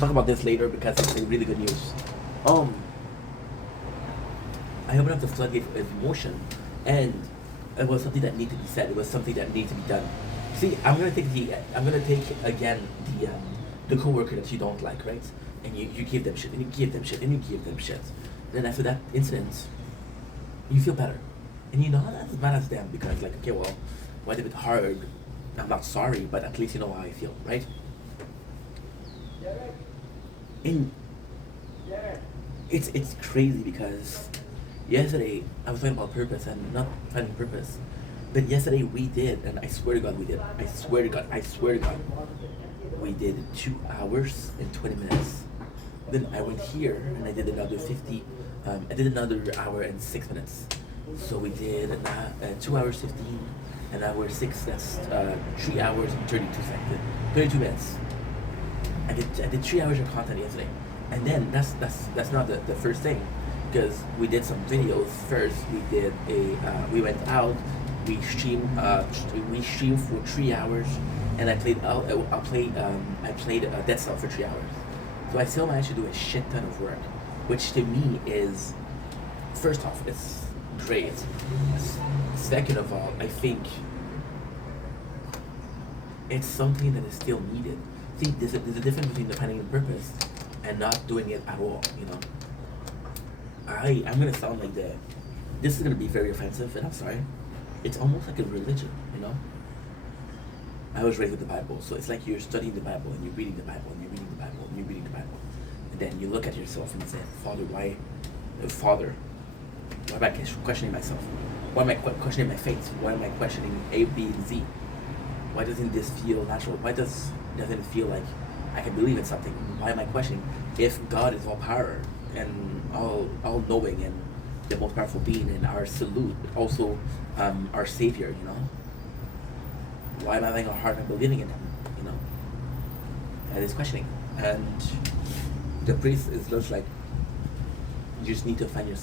talk about this later because it's a really good news. Um, I opened up the floodgate of emotion, and it was something that needed to be said. It was something that needed to be done. See, I'm gonna take again the coworker that you don't like, right? And you give them shit, and you give them shit, and you give them shit. Then after that incident, you feel better, and you're not as mad as them because like, okay, well, why did it hard? I'm not sorry, but at least you know how I feel, right? And it's crazy because yesterday I was talking about purpose and not finding purpose. But yesterday we did, and I swear to God we did. I swear to God, I swear to God. We did 2 hours and 20 minutes. Then I went here and I did another 50, I did another hour and 6 minutes. So we did 2 hours 15, an hour 6, that's 3 hours and 32 seconds, 32 minutes. I did 3 hours of content yesterday. And then that's not the first thing, because we did some videos first. We went out, we streamed for 3 hours, and I played Dead Cell for 3 hours. So I still managed to do a shit ton of work, which to me is, first off, it's great. Second of all, I think it's something that is still needed. See, there's a difference between finding a purpose and not doing it at all, you know. I'm gonna sound like this is gonna be very offensive, and I'm sorry. It's almost like a religion, you know. I was raised with the Bible, so it's like you're studying the Bible and you're reading the Bible and you're reading the Bible and you're reading the Bible, and then you look at yourself and you say, Father, why am I questioning myself? Why am I questioning my faith? Why am I questioning A, B, and Z? Why doesn't this feel natural? Why doesn't it feel like I can believe in something? Why am I questioning if God is all power and all knowing and the most powerful being and our salute, but also our savior, you know? Why am I having a hard time believing in him, you know? And it's questioning. And the priest is just like, you just need to find your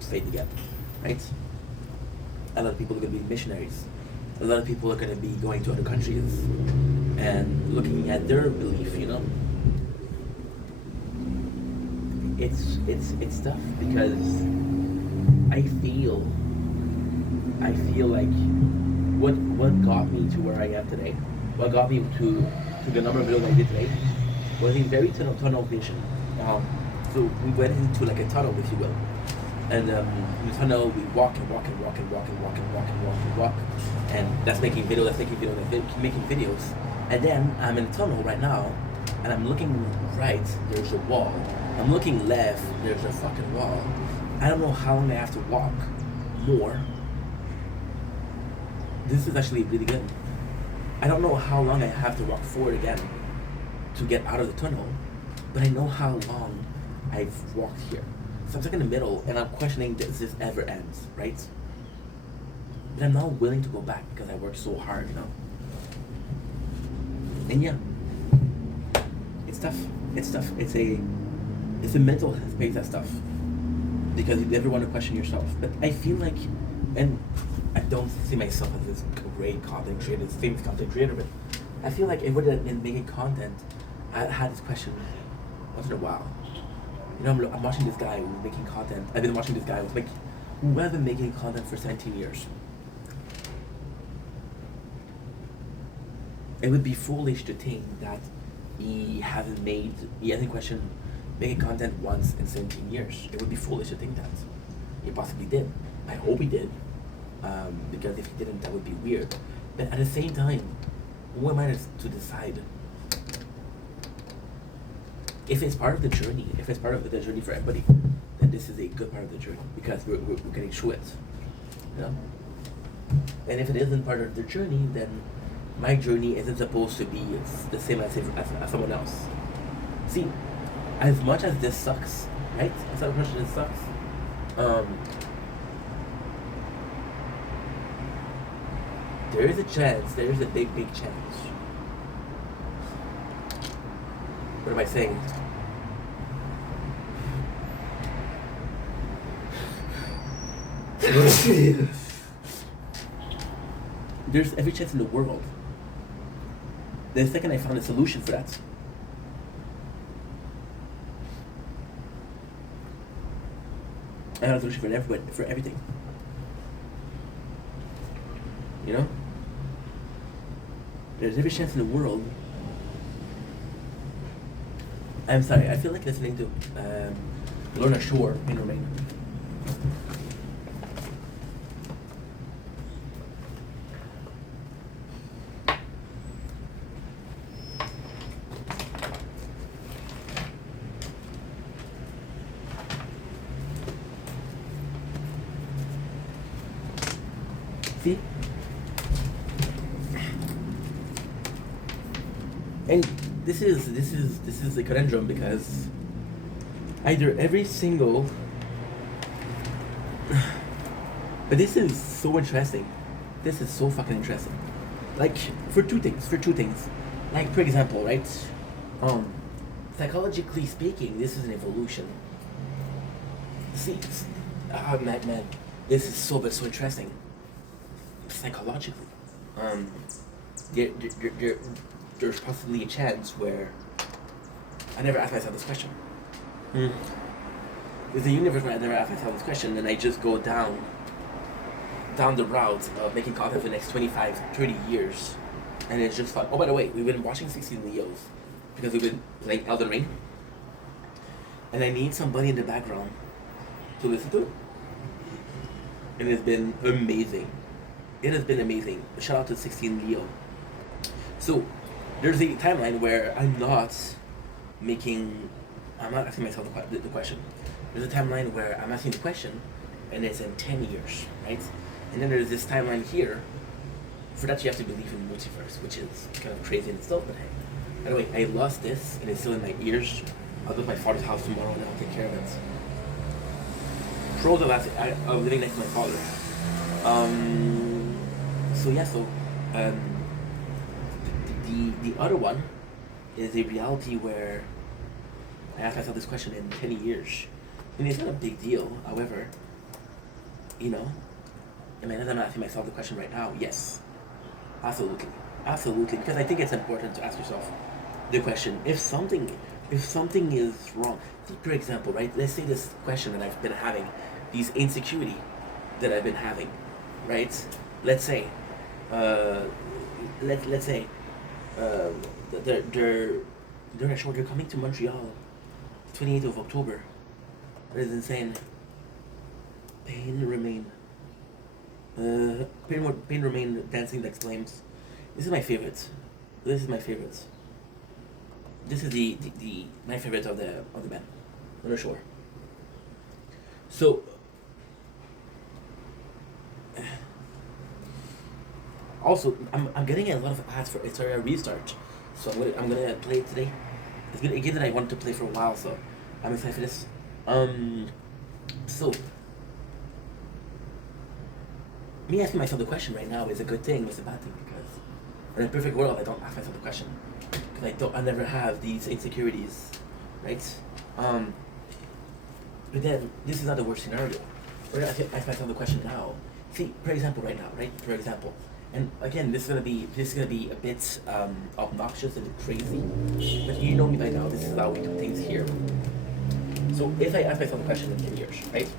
faith again, right? A lot of people are going to be missionaries. A lot of people are going to be going to other countries and looking at their belief, you know? It's tough because I feel like what got me to where I am today, what got me to the number of videos I did today, was a very tunnel vision. So we went into like a tunnel, if you will. And in the tunnel, we walk, and that's making videos, making videos. And then I'm in the tunnel right now, and I'm looking right, there's a wall. I'm looking left, there's a fucking wall. I don't know how long I have to walk more. This is actually really good. I don't know how long I have to walk forward again to get out of the tunnel, but I know how long I've walked here. So I'm stuck in the middle, and I'm questioning, does this ever end, right? But I'm not willing to go back because I worked so hard, you know? And yeah, it's tough. It's tough. It's a mental space that's tough, because you never want to question yourself. But I feel like, and I don't see myself as this great content creator, this famous content creator, but I feel like in making content, I had this question once in a while. You know, I'm watching this guy who's making content. I've been watching this guy who has been making content for 17 years. It would be foolish to think that he hasn't questioned making content once in 17 years. It would be foolish to think that. He possibly did. I hope he did. Because if he didn't, that would be weird. But at the same time, who am I to decide? If it's part of the journey, if it's part of the journey for everybody, then this is a good part of the journey because we're getting through it, you know? And if it isn't part of the journey, then my journey isn't supposed to be the same as someone else. See, as much as this sucks, right? As much as this sucks, there is a chance, there is a big chance. What am I saying? There's every chance in the world. The second I found a solution for that, I have a solution for everybody, for everything. You know? There's every chance in the world. I'm sorry, I feel like listening to Lorna Shore in Romania. See? And this is a conundrum because either every single but this is so interesting. This is so fucking interesting. Like for two things. Like for example, right? Um Psychologically speaking, this is an evolution. See, man, this is so interesting. Psychologically, um, there, there, there, there's possibly a chance where I never asked myself this question. Mm. There's a universe where I never asked myself this question, and I just go down the route of making content for the next 25, 30 years, and it's just fun. Oh, by the way, we've been watching 16 Leos because we've been playing Elden Ring, and I need somebody in the background to listen to. And it's been amazing. It has been amazing. Shout out to 16 Leo. So, there's a timeline where I'm not asking myself the question. There's a timeline where I'm asking the question, and it's in 10 years, right? And then there's this timeline here. For that, you have to believe in multiverse, which is kind of crazy in itself, but hey. By the way, I lost this, and it's still in my ears. I'll go to my father's house tomorrow, and I'll take care of it. I'm living next to my father. The other one is a reality where I asked myself this question in 10 years. I mean, it's not a big deal. However, you know, I mean, as I'm asking myself the question right now, yes, absolutely, because I think it's important to ask yourself the question: if something is wrong. For example, right? Let's say this question that I've been having, these insecurity that I've been having, right? Let's say, let's say, they're they're coming to Montreal, 28th of October. That is insane. Pain remain. Pain remain dancing like flames. This is my favorite. This is my favorite. This is the my favorite of the band, on the shore. So also I'm getting a lot of ads for it's a restart. So I'm gonna play it today. It's been a game that I wanted to play for a while, so I'm excited for this. So me asking myself the question right now is a good thing, it's a bad thing, because in a perfect world I don't ask myself the question. Because I never have these insecurities, right? But then this is not the worst scenario. Where I ask myself the question now. See, for example, right now, right? For example, and again, this is gonna be a bit obnoxious and crazy, but you know me by now. This is how we do things here. So if I ask myself the question in 10 years, right?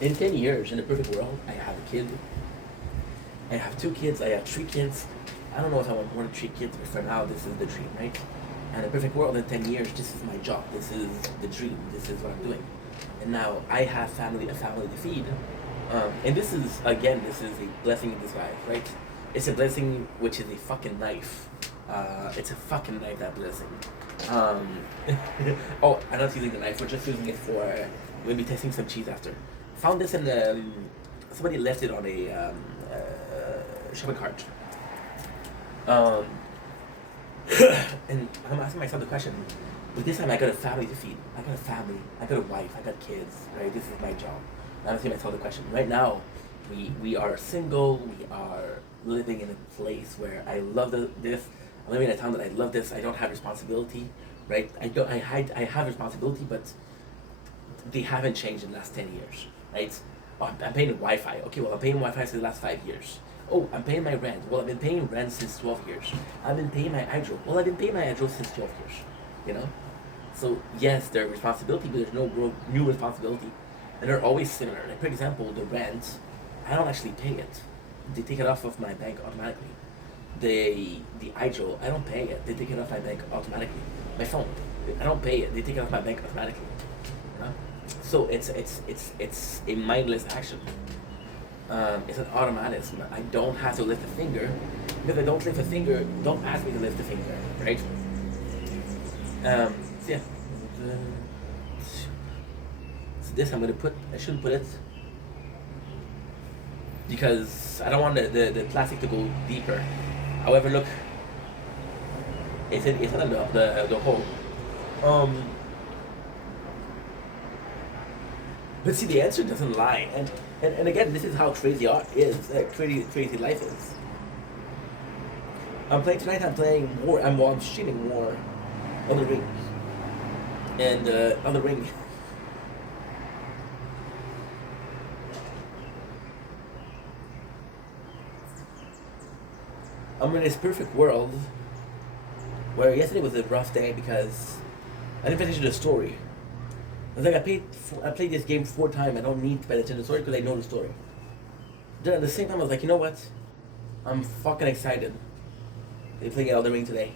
In 10 years, in a perfect world, I have a kid. I have 2 kids. I have 3 kids. I don't know if I want more than 3 kids, but for now, this is the dream, right? And in a perfect world, in 10 years, this is my job. This is the dream. This is what I'm doing. And now I have a family to feed. And this is a blessing in disguise, right? It's a blessing which is a fucking knife. It's a fucking knife, that blessing. Oh, I'm not using the knife. We're just using it for, we'll be testing some cheese after. Found this in the, somebody left it on a shopping cart. And I'm asking myself the question, but this time I got a family to feed. I got a family. I got a wife. I got kids, right? This is my job. I'm asking myself the question. Right now, we are single. We are living in a place where I love this. I'm living in a town that I love this. I don't have responsibility, right? I have responsibility, but they haven't changed in the last 10 years, right? Oh, I'm paying Wi-Fi. Okay, well, I'm paying Wi-Fi for the last 5 years. Oh, I'm paying my rent. Well, I've been paying rent since 12 years. I've been paying my hydro. Well, I've been paying my hydro since 12 years, you know? So, yes, there's responsibility, but there's no new responsibility. and they're always similar. Like for example, the rent, I don't actually pay it. They take it off of my bank automatically. The hydro, I don't pay it. They take it off my bank automatically. My phone, I don't pay it. They take it off my bank automatically. You know? So it's a mindless action. It's an automatism. I don't have to lift a finger. Because I don't lift a finger, don't ask me to lift a finger, right? So yeah. So this I'm gonna put. I shouldn't put it because I don't want the plastic to go deeper. However, look, it's in the hole. Um, but see, the answer doesn't lie, and again, this is how crazy art is. Crazy life is. I'm playing tonight. I'm playing more. I'm streaming more. Other Ring, and Other Ring. I'm in this perfect world where yesterday was a rough day because I didn't finish the story. I was like, I played this game 4 times. I don't need to finish the story because I know the story. Then at the same time, I was like, you know what? I'm fucking excited. They play Elden Ring today.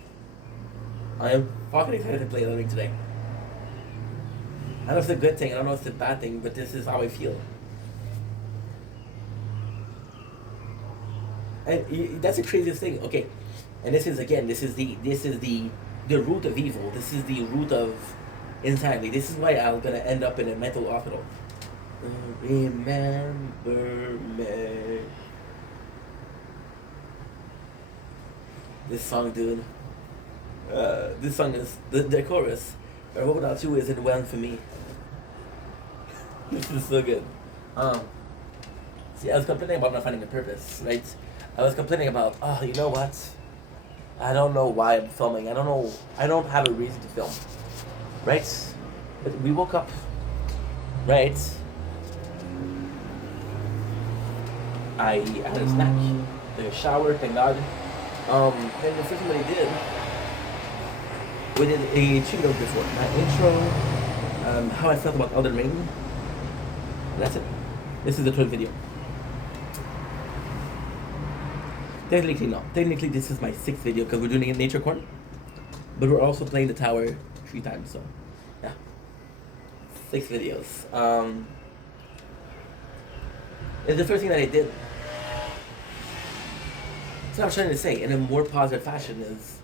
I am fucking excited to play Elden Ring today. I don't know if it's a good thing. I don't know if it's a bad thing, but this is how I feel. And that's the craziest thing. Okay, and this is the root of evil. This is the root of insanity. This is why I'm gonna end up in a mental hospital. Remember me. This song, dude. This song is the chorus. I hope without you isn't well for me. This is so good. See, I was complaining about not finding a purpose, right? I was complaining about, oh, you know what? I don't know why I'm filming. I don't know. I don't have a reason to film, right? But we woke up, right? I had a snack, took a shower, thank God. Then the first thing that I did, we did a cheat note before my intro, how I felt about Elden Ring. And that's it. This is the 12th video. Technically no. Technically this is my 6th video because we're doing it in Nature Corn. But we're also playing the tower 3 times, so yeah. 6 videos. It's the first thing that I did. So I'm trying to say in a more positive fashion is,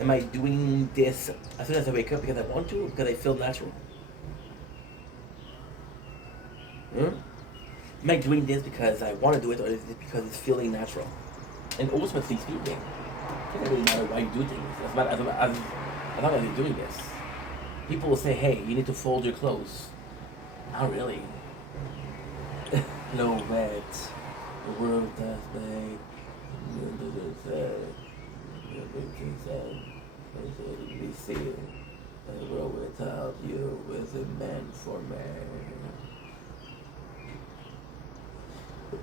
am I doing this as soon as I wake up because I want to or because I feel natural? Am I doing this because I want to do it or is it because it's feeling natural? And ultimately speaking, it doesn't really matter why you do things. As long as you're doing this. People will say, hey, you need to fold your clothes. Not really. No wet. The world does make. We see the world without you isn't meant for me.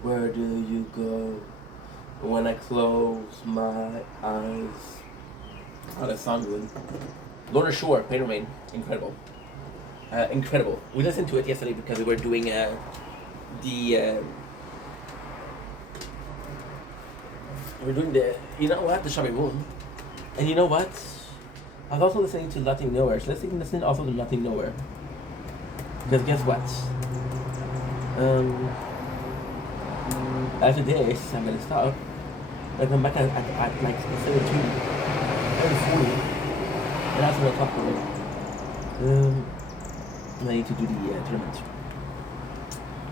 Where do you go when I close my eyes? Oh, that song good. Lorna Shore, Pain Remain, incredible. Incredible. We listened to it yesterday because we were doing you know what, the Shabby Moon. And you know what? I was also listening to Nothing Nowhere. So let's listen also to Nothing Nowhere. Because guess what? After this, I'm gonna stop. I come back at like 17, 40. And that's what I talk about. I need to do the tournament.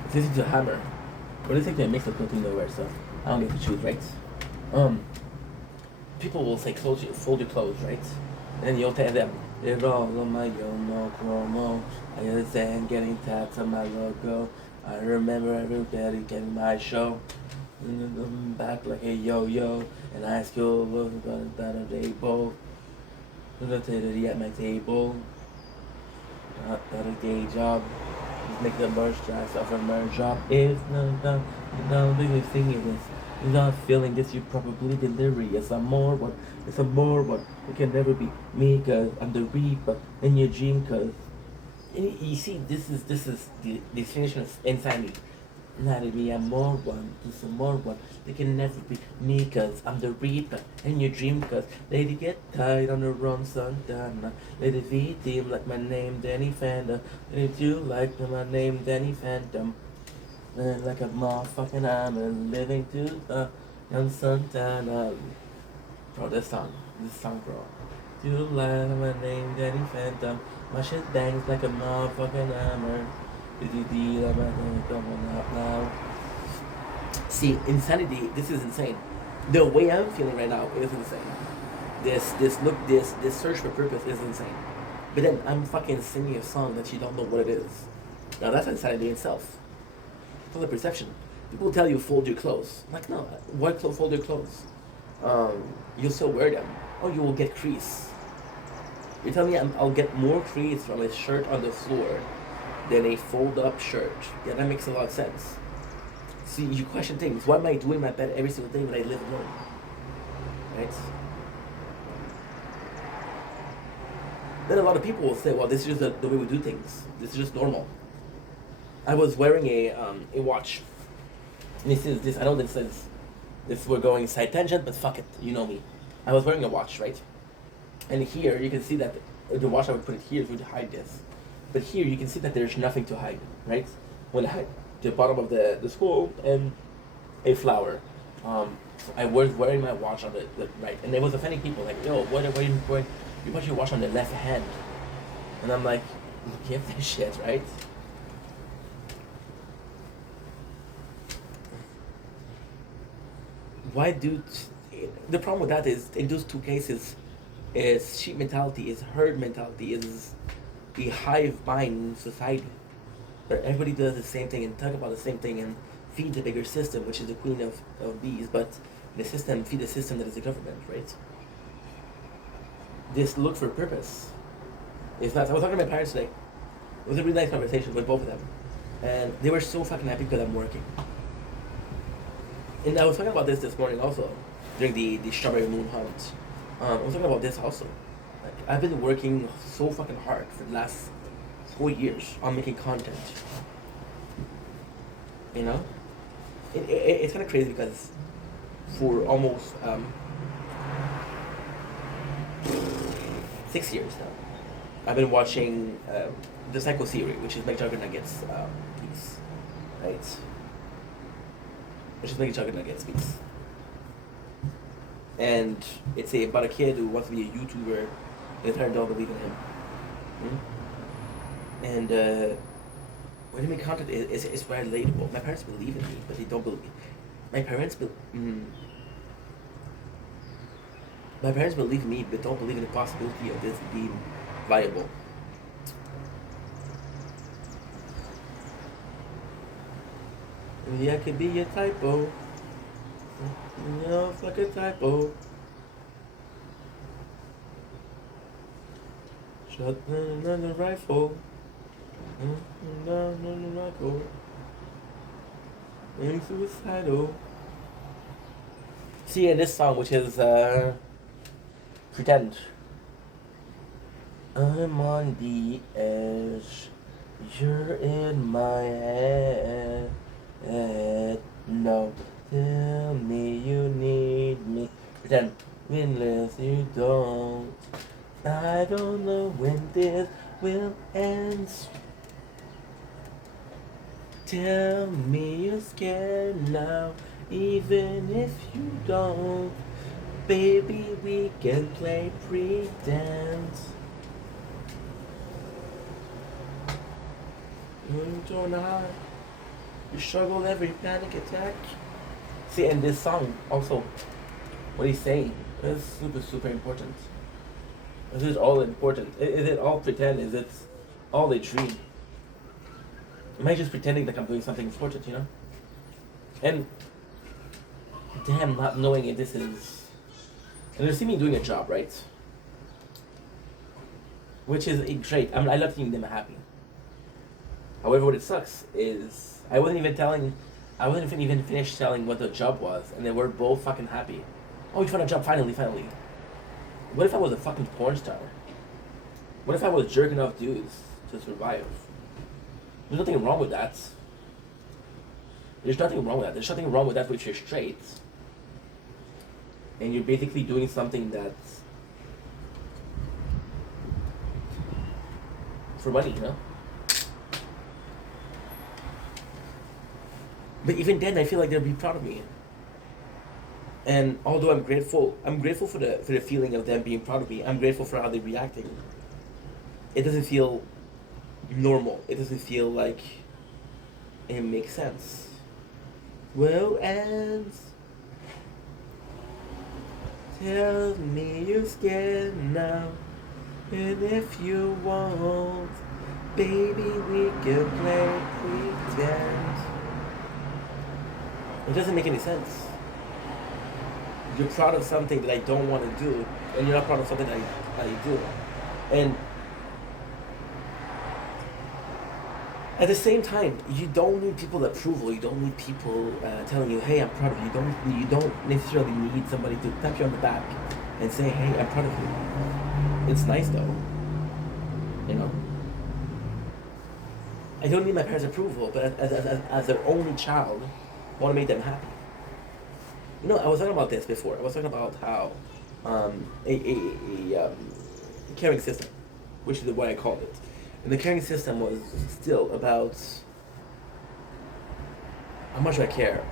It's easy to hammer. But it's like a mix of Nothing Nowhere, so I don't get to choose, right? People will say fold your clothes, right? And you'll tell them, it's all on my Yomo Chromo. I understand getting tats on my logo. I remember everybody getting my show. And then I'm back like a yo-yo. And high school wasn't gonna better they both. Rotated at my table. Not got a day job. Just make the merch dress off a merch job. It's no, the biggest thing is this. You're not feeling this, you're probably delirious. I'm more what? It's a more what? It can never be me, cause I'm the reaper in your dream, cause You see, this is the definition of insanity. Not me, I'm more one, just a more one. They can never be me, cause I'm the reaper in your dream, cause lady get tied on the wrong Santana. Lady V like my name, Danny Phantom. Lady you like my name, Danny Phantom. Like a motherfucking I'm a living to the young Santana. Bro, this song, bro. You like my name, Danny Phantom. My shit bangs like a motherfucking hammer. Did I'm coming up now. See, insanity. This is insane. The way I'm feeling right now is insane. This search for purpose is insane. But then I'm fucking singing a song that you don't know what it is. Now that's insanity itself. For the perception. People tell you fold your clothes. Like no, why fold your clothes? You'll still wear them. Oh, you will get crease. You're telling me I'll get more crease from a shirt on the floor than a fold-up shirt. Yeah, that makes a lot of sense. See, you question things. Why am I doing my bed every single day when I live alone? Right? Then a lot of people will say, well, this is just the way we do things. This is just normal. I was wearing a watch. And this. I know this. We're going side tangent, but fuck it. You know me. I was wearing a watch, right? And here you can see that the watch I would put it here would hide this. But here you can see that there's nothing to hide, right? When I hide the bottom of the scroll and a flower. I was wearing my watch on the right, and it was offending people like, yo, what are you wearing? You put your watch on the left hand, and I'm like, give this shit, right? Why do the problem with that is in those two cases is sheep mentality, is herd mentality, is the hive mind society where everybody does the same thing and talk about the same thing and feed the bigger system, which is the queen of bees, but the system feed the system that is the government, right? This look for purpose. It's not. I was talking to my parents today. It was a really nice conversation with both of them, and they were so fucking happy because I'm working. And I was talking about this morning also, during the strawberry moon hunt. I was talking about this also. Like, I've been working so fucking hard for the last 4 years on making content. You know, it's kind of crazy because for almost 6 years now, I've been watching the Psycho series, which is McJuggerNuggets gets piece, right? Which is McJuggerNuggets gets piece. And it's about a kid who wants to be a YouTuber. His parents don't believe in him. And when I make content, it's relatable. My parents believe in me, but they don't believe. My parents, my parents believe in me, but don't believe in the possibility of this being viable. Yeah, it could be a typo. You know, it's like a typo. Shot another rifle. Down on the rifle. Aim suicidal. See, in this song, which is Pretend. I'm on the edge. You're in my head. No, tell me you need me. Pretend. Unless you don't. I don't know when this will end. Tell me you're scared now, even if you don't. Baby, we can play pretend. You don't know. You struggle every panic attack. See, and this song also, what he's saying is super, super important. This is all important. Is it all pretend? Is it all a dream? Am I just pretending like I'm doing something important, you know? And damn, not knowing if this is. And you see me doing a job, right? Which is great. I love seeing them happy. However, what it sucks is I wasn't even finished telling what the job was, and they were both fucking happy. Oh, you found a job finally. What if I was a fucking porn star? What if I was jerking off dudes to survive. There's nothing wrong with that. There's nothing wrong with that. There's nothing wrong with that if you're straight. And you're basically doing something that's for money, you know? But even then, I feel like they'll be proud of me. And although I'm grateful for the feeling of them being proud of me. I'm grateful for how they're reacting. It doesn't feel normal. It doesn't feel like it makes sense. Well, and tell me you're scared now, and if you want, baby, we can play pretend. It doesn't make any sense. You're proud of something that I don't want to do, and you're not proud of something that I do. And at the same time, you don't need people's approval. You don't need people telling you, "Hey, I'm proud of you." You don't necessarily need somebody to tap you on the back and say, "Hey, I'm proud of you." It's nice though, you know. I don't need my parents' approval, but as their only child, I want to make them happy. You know, I was talking about this before. I was talking about how a caring system, which is what I called it. And the caring system was still about how much do I care?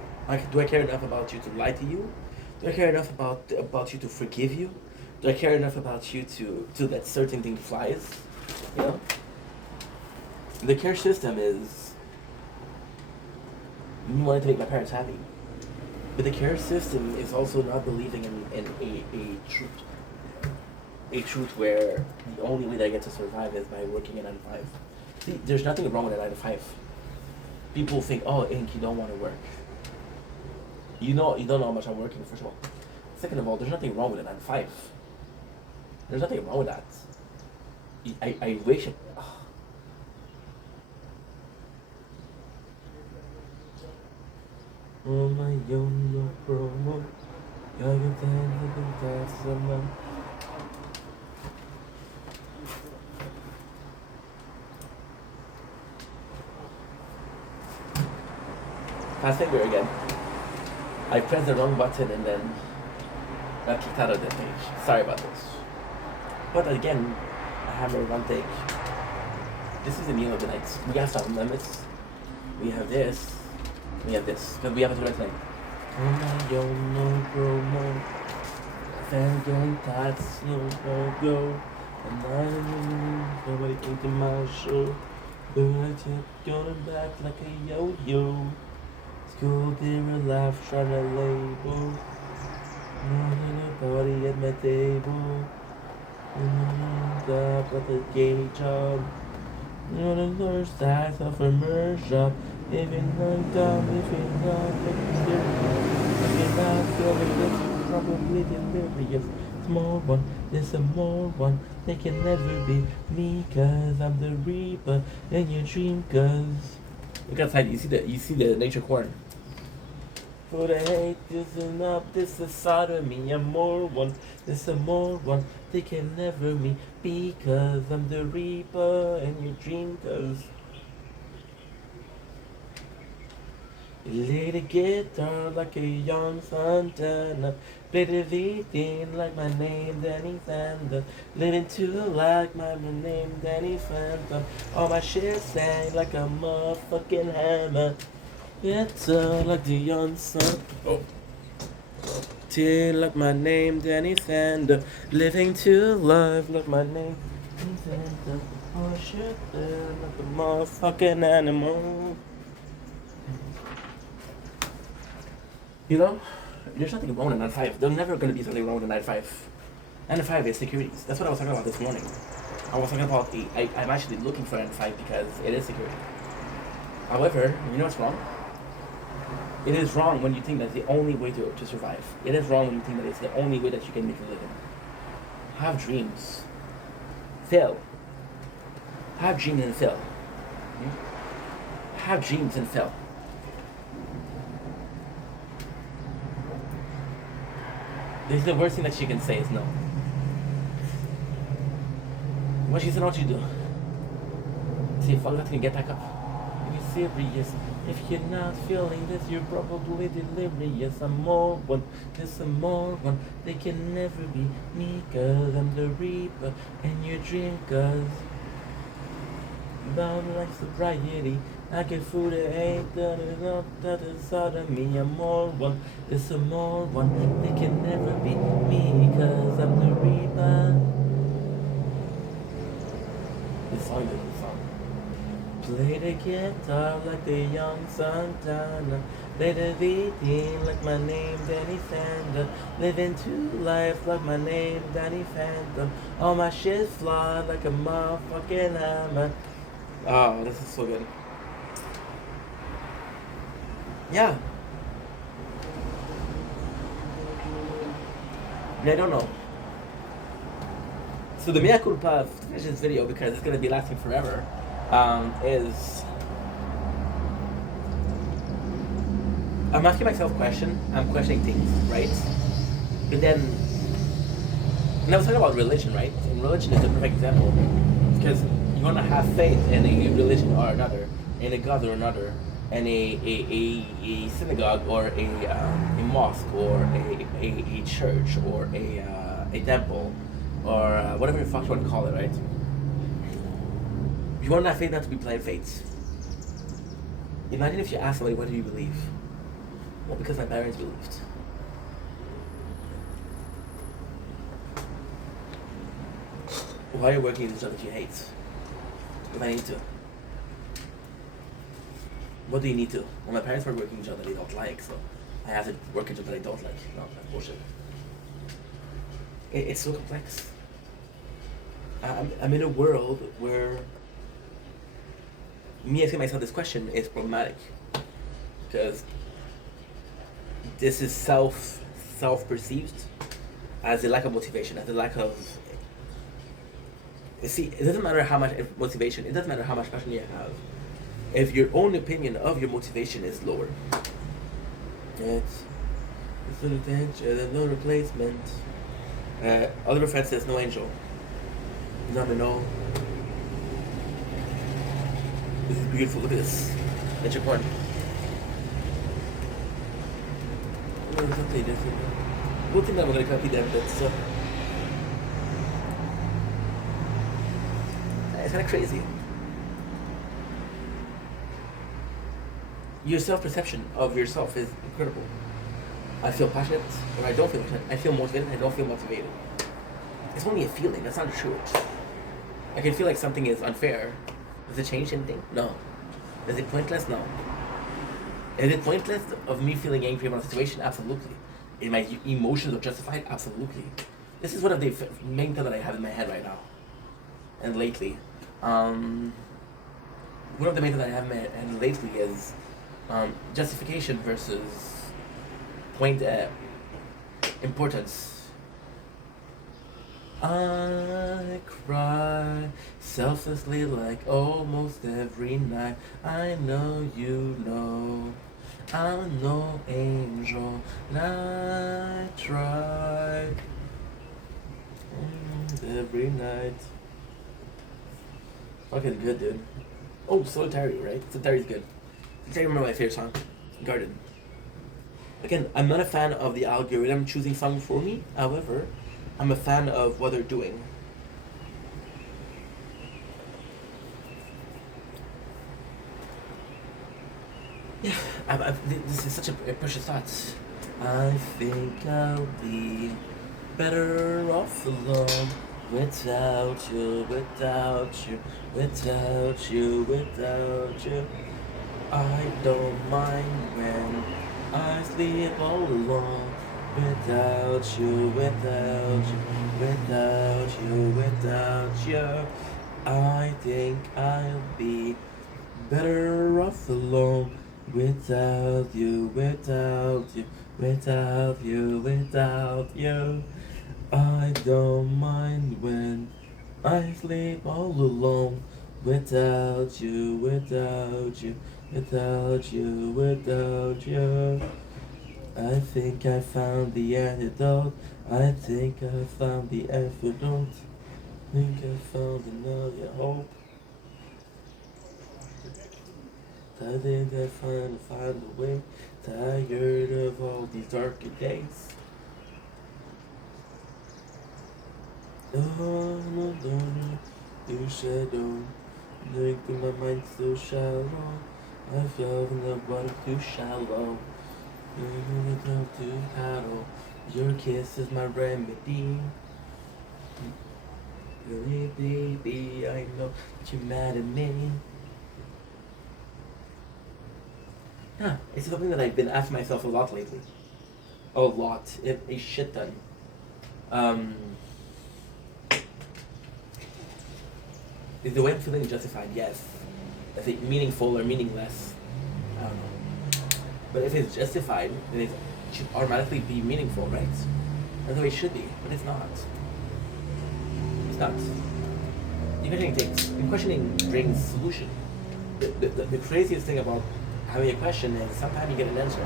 Do I care enough about you to lie to you? Do I care enough about you to forgive you? Do I care enough about you to let certain things fly? You know? The care system is me wanting to make my parents happy. But the care system is also not believing in a truth. A truth where the only way that I get to survive is by working a 9 to 5. See, there's nothing wrong with a 9 to 5. People think, oh, Ink, you don't want to work. You don't know how much I'm working, first of all. Second of all, there's nothing wrong with a 9 to 5. There's nothing wrong with that. I wish it. Oh my own promo. You're the someone. Fast finger again. I pressed the wrong button and then got kicked out of the page. Sorry about this. But again, I hammer one thing. This is the meal of the night. We have some limits. We have this. We have this. Because we have to do it tonight. Oh my own no promo. Fan that's no go. And I nobody into my show. But I kept going back like a yo-yo. School dinner laugh trying to label. Nobody at my table. Job at the gay job. The nurse size of a merge job. If you're not dumb, if you're not serious, if you're not feeling this, you're probably delirious. Small one, there's a more one. They can never be me, cause I'm the reaper in your dream, cause look outside, you see the nature corn. For the hate, this is up, this is sodomy. I'm more one, this a more one. They can never be because I'm the reaper in your dream, cause you lay the guitar like a young Santana. Play the V like my name, Danny Sander. Living too like my name, Danny Phantom. All my shit sang like a motherfucking hammer. It's like the young sun. Oh. Till like my name, Danny Sander. Living too live like my name, Danny Sander. Oh shit, like a motherfucking animal. You know, there's nothing wrong with 9 to 5. There's never going to be something wrong with 9 to 5. 9 to 5 is securities. That's what I was talking about this morning. I was talking about I'm actually looking for 9 to 5 because it is security. However, you know what's wrong? It is wrong when you think that's the only way to survive. It is wrong when you think that it's the only way that you can make a living. Have dreams. Fail. Have dreams and fail. Have dreams and fail. This is the worst thing that she can say is no. What she said, what you do? See, fuck that and get back up. Are you serious? If you're not feeling this, you're probably delirious. I'm more one, there's some more one. They can never be me, cause I'm the reaper and you drinkers. Bound like sobriety. I get food that ain't done enough that is out of me. I'm more one, there's some more one. They can never be me, cause I'm the reaper. This song is the song. Play the guitar like the young Santana. Play the VD like my name Danny Sander. Living two life like my name Danny Phantom. All my shit fly like a motherfucking hammer. Oh, this is so good. Yeah. I don't know. So the mea culpa to finish this video, because it's gonna be lasting forever, is I'm asking myself questions. I'm questioning things, right? But then, and I was talking about religion, right? And religion is a perfect example, because you wanna have faith in a religion or another, in a god or another, and a synagogue or a mosque or a church or a temple or whatever the fuck you want to call it, right? You want that faith not to be blind faith. Imagine if you ask somebody, what do you believe? Well, because my parents believed. Why are you working in a job that you hate? If I need to. What do you need to? Well, my parents were working a job that they don't like, so I have to work a job that I don't like. No, that's bullshit. It's so complex. I'm in a world where me asking myself this question is problematic, because this is self-perceived as a lack of motivation, as a lack of. See, it doesn't matter how much motivation. It doesn't matter how much passion you have. If your own opinion of your motivation is lower, it's no attention, no replacement. Oliver Fred says no angel. No. This is beautiful. Look at this. Nature porn. Good thing that we're gonna copy them. That's it's kind of crazy. Your self-perception of yourself is incredible. I feel passionate, or I don't feel passionate. I feel motivated, I don't feel motivated. It's only a feeling, that's not true. I can feel like something is unfair. Does it change anything? No. Is it pointless? No. Is it pointless of me feeling angry about a situation? Absolutely. Is my emotions are justified? Absolutely. This is one of the main things that I have in my head right now. And lately. One of the main things that I have in my head lately is justification versus point importance. I cry selflessly like almost every night. I know you know I'm no angel, and I try every night. Fucking good, dude. Oh, Solitary, right? Solitary's good. I remember my favorite song, Garden. Again, I'm not a fan of the algorithm choosing songs for me. However, I'm a fan of what they're doing. Yeah, this is such a precious thought. I think I'll be better off alone. Without you, without you, without you, without you. I don't mind when I sleep all alone. Without you, without you, without you, without you. I think I'll be better off alone. Without you, without you, without you, without you. I don't mind when I sleep all alone. Without you, without you, without you, without you. I think I found the antidote. I think I found the antidote. I think I found another hope. Doesn't that fun to find a way? Tired of all these darker days. Oh, no, don't you shadow. Look through my mind so shallow. I fell in the water too shallow. Too hollow. Your kiss is my remedy. Really, baby, I know that you're mad at me. Yeah, it's something that I've been asking myself a lot lately. A lot. A shit ton. Is the way I'm feeling justified? Yes. Is it meaningful or meaningless? I don't know. But if it's justified, then it should automatically be meaningful, right? That's the way it should be, but it's not. It's not. Questioning brings solution. The craziest thing about having a question is sometimes you get an answer.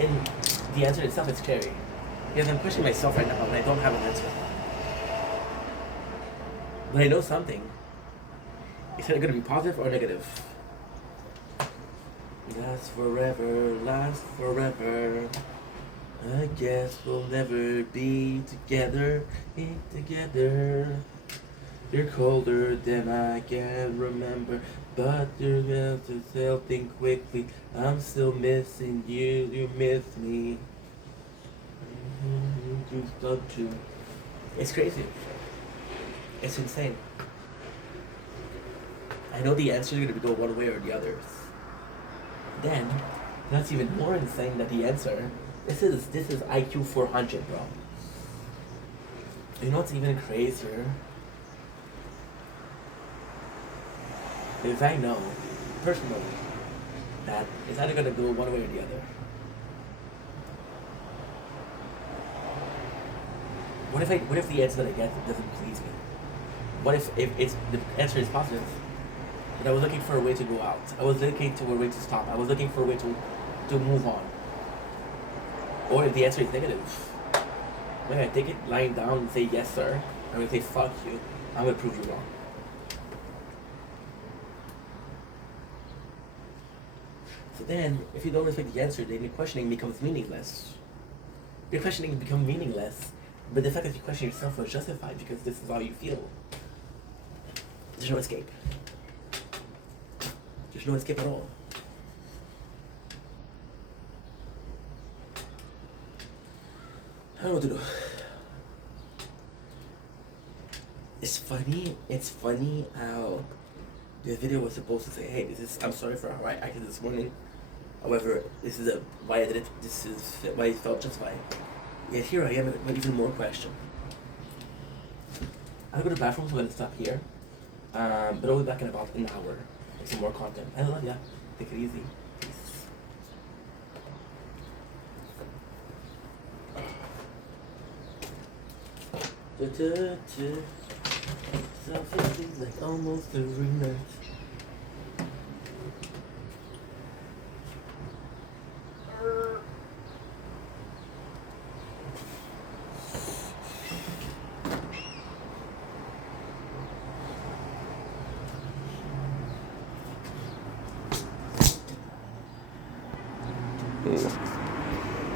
And the answer itself is scary. Because I'm questioning myself right now and I don't have an answer. But I know something. Is it going to be positive or negative? Last forever. I guess we'll never be together. You're colder than I can remember, but you're melting quickly. I'm still missing you. You miss me. You love to. It's crazy. It's insane. I know the answer is going to go one way or the other. Then, that's even more insane than the answer. This is IQ 400, bro. You know what's even crazier? Is I know, personally, that it's either going to go one way or the other. What if the answer that I get doesn't please me? What if it's the answer is positive? But I was looking for a way to go out. I was looking for a way to stop. I was looking for a way to move on. Or if the answer is negative, I'm gonna take it lying down and say yes, sir. I'm gonna say fuck you. I'm gonna prove you wrong. So then, if you don't respect the answer, then your questioning becomes meaningless. Your questioning becomes meaningless, but the fact that you question yourself was justified because this is how you feel. There's no escape. There's no escape at all. I don't know what to do. It's funny how this video was supposed to say, hey, I'm sorry for how I acted this morning. However, this is why I did it, this is why it felt justified. Yet here I am with even more question. I'm gonna go to the bathroom, so I'm gonna stop here. But I'll be back in about an hour with some more content. I love ya. Take it easy. Peace. Something like almost every night.